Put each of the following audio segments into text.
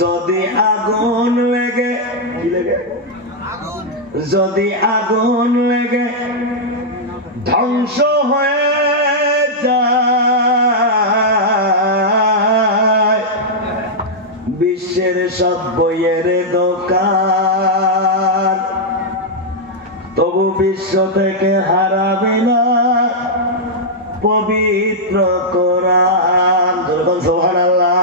যদি আগুন লেগে কি লেগে যদি আগুন লেগে ধ্বংস হয়ে যায় বিশ্বের সব বইয়ের দোকান তবু বিশ্ব থেকে হারাবে না পবিত্র কোরআন। সুবহানাল্লাহ।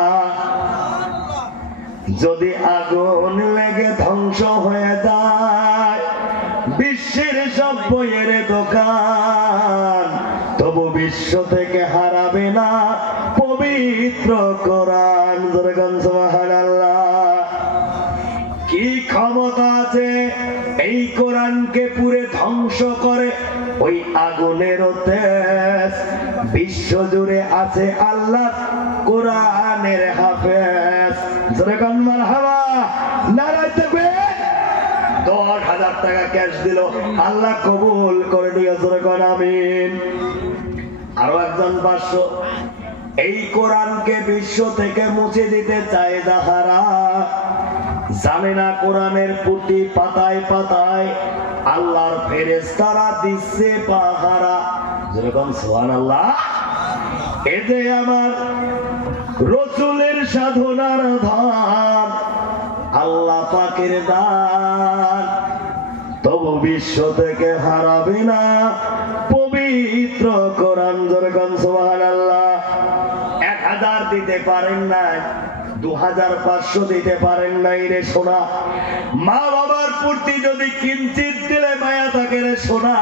যদি আগুন লেগে ধ্বংস হয়ে যায় বিশ্বের সব বইয়ের দোকান তবু বিশ্ব থেকে হারাবে না পবিত্র কোরআন। সুবহানাল্লাহ। কি ক্ষমতা আছে এই কোরআনকে পুরে ধ্বংস করে ওই আগুনের তেজ। বিশ্ব জুড়ে আছে আল্লাহ কোরআনের হাফেজ। যেরকম মারহাবা নারায়ে তাকবীর। 10,000 টাকা ক্যাশ দিল, আল্লাহ কবুল করে নিয়ে যেরকম আমিন। আরো একজন 500। এই কোরআনকে বিশ্ব থেকে মুছে দিতে চায় যাহারা, জানে না কোরআনের প্রতি পাতায় পাতায় আল্লাহর ফেরেশতারা দিচ্ছে পাহারা। যেরকম সুবহানাল্লাহ। এ যে আমার রাসূলের সাধনার ধান, আল্লাহ পাকের দান, তবু বিশ্ব থেকে হারাবে না পবিত্র কোরআন। যেরকম সুবহানাল্লাহ। 1000 দিতে পারেন না, 2500 দিতে পারেন নাই রে সোনা। মা বাবার প্রতি যদি কিঞ্চিত দিলে মায়া থাকে রে সোনা।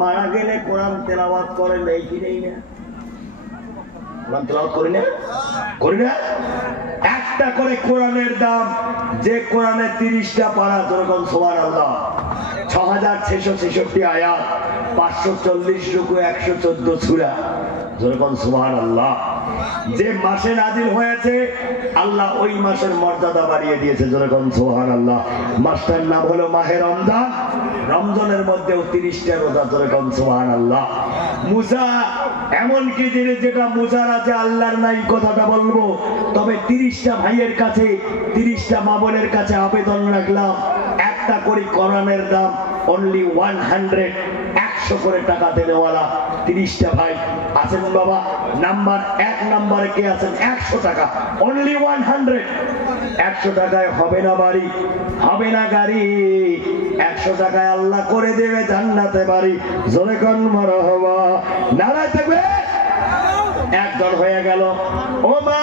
মারা গেলে কোরআন তেলাওয়াত করে নেই কি নেই না? কোরআন তেলাওয়াত করি না? করি না? একটা করে কোরআনের দাম, যে কোরআনের 30টা পারা। যেরকম সুবহানাল্লাহ। 6666 আয়াত, 540 রুকু, 114 সূরা। যেরকম সুবহানাল্লাহ। যে মাসে নাজিল হয়েছে আল্লাহ ওই মাসের মর্যাদা বাড়িয়ে দিয়েছে। যেরকম সুবহানাল্লাহ। মাসটার নাম হলো মাহে রমজান। রমজানের মধ্যেও 30টা রোজা। যেরকম সুবহানাল্লাহ। মুসা এমন কি জিনিস যেটা মুসার আছে আল্লাহর নাই, কথাটা বলবো। তবে 30টা ভাইয়ের কাছে, 30টা মা বোনের কাছে আবেদন রাখলাম, একটা করে কোরআনের দাম অনলি 100, 100 করে টাকা দেনেওয়ালা 30টা ভাই আছেন বাবা। নাম্বার 1 নম্বরে কে আছেন? 100 টাকা অনলি 100। 100 টাকায় হবে না বাড়ি, হবে না গাড়ি, 100 টাকায় আল্লাহ করে দেবে জান্নাতে বাড়ি। জোরে কোন মারহাবা নারায়ে তাকবীর। একজন হয়ে গেল। ও মা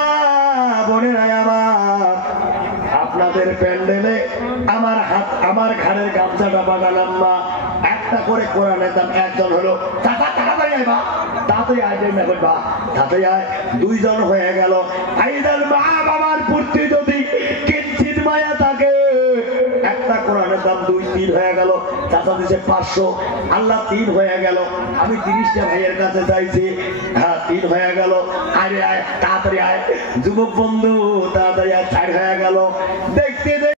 বোনেরা আমার, আপনাদের প্যান্ডেলে আমার হাত, আমার ঘাড়ের গামছাটা বানালাম মা। একটা করে কোরআনের দাম। একজন হলো। তাড়াতাড়ি আয় বা, তাড়াতাড়ি আয়, না করবা, তাড়াতাড়ি আয়। 2 জন হয়ে গেল। আইদার মা বাবার প্রতি যদি কিঞ্চিত মায়া থাকে, একটা কোরআনের দাম 2, 3 হয়ে গেল। চাচা দিছে 500, আল্লাহ 3 হয়ে গেল। আমি 30টা ভাইয়ের কাছে চাইছি, হ্যাঁ 3 হয়ে গেল। আরে আয়, তাড়াতাড়ি আয় যুবক বন্ধু, তাড়াতাড়ি আয়, 4 হয়ে গেল। দেখতে